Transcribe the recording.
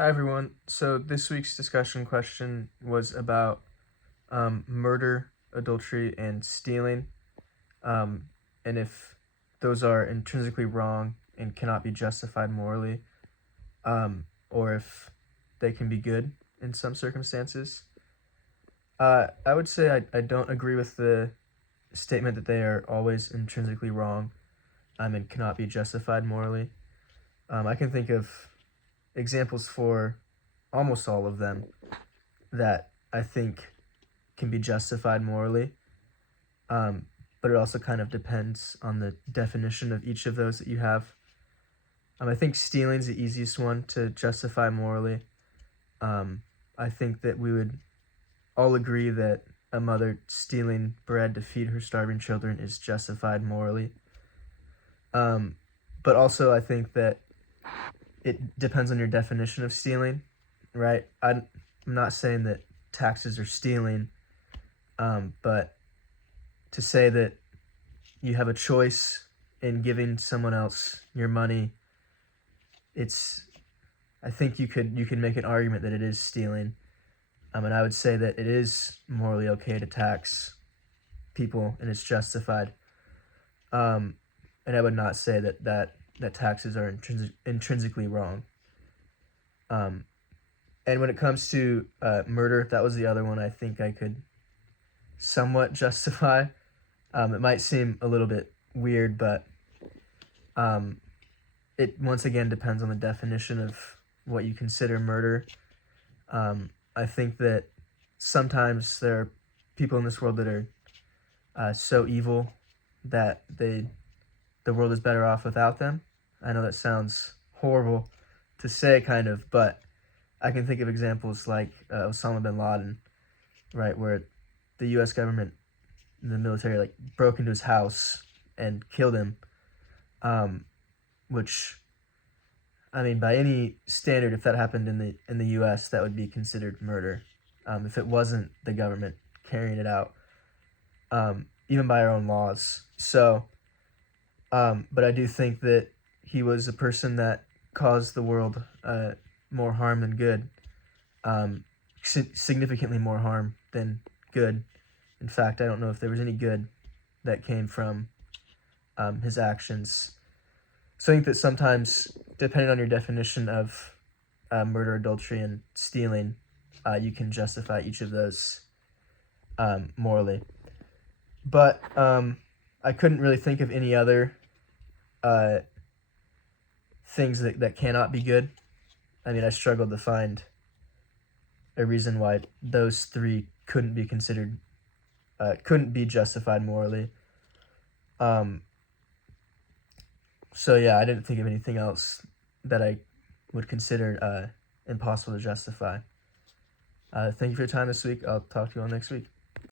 Hi everyone. So this week's discussion question was about murder, adultery, and stealing, um, and if those are intrinsically wrong and cannot be justified morally, or if they can be good in some circumstances. I would say I don't agree with the statement that they are always intrinsically wrong, and cannot be justified morally. I can think of examples for almost all of them that I think can be justified morally. Um, but it also kind of depends on the definition of each of those that you have. I think stealing's the easiest one to justify morally. Um, I think that we would all agree that a mother stealing bread to feed her starving children is justified morally. Um, but also, I think that it depends on your definition of stealing, right? I'm not saying that taxes are stealing, but to say that you have a choice in giving someone else your money, it's I think you could make an argument that it is stealing. And I would say that it is morally okay to tax people and it's justified. Um, and I would not say that taxes are intrinsically wrong. Um, and when it comes to murder, that was the other one I think I could somewhat justify. It might seem a little bit weird, but um, it once again depends on the definition of what you consider murder. I think that sometimes there are people in this world that are so evil that the world is better off without them. I know that sounds horrible to say, kind of, but I can think of examples like Osama bin Laden, right, where the U.S. government, the military, like broke into his house and killed him, which I mean, by any standard, if that happened in the U.S., that would be considered murder. If it wasn't the government carrying it out, even by our own laws. So, but I do think that he was a person that caused the world more harm than good, significantly more harm than good. In fact, I don't know if there was any good that came from his actions. So I think that sometimes, depending on your definition of murder, adultery, and stealing, you can justify each of those morally. But I couldn't really think of any other uh, things that cannot be good. I mean, I struggled to find a reason why those three couldn't be justified morally. Um, so yeah, I didn't think of anything else that I would consider impossible to justify. Thank you for your time this week. I'll talk to you all next week.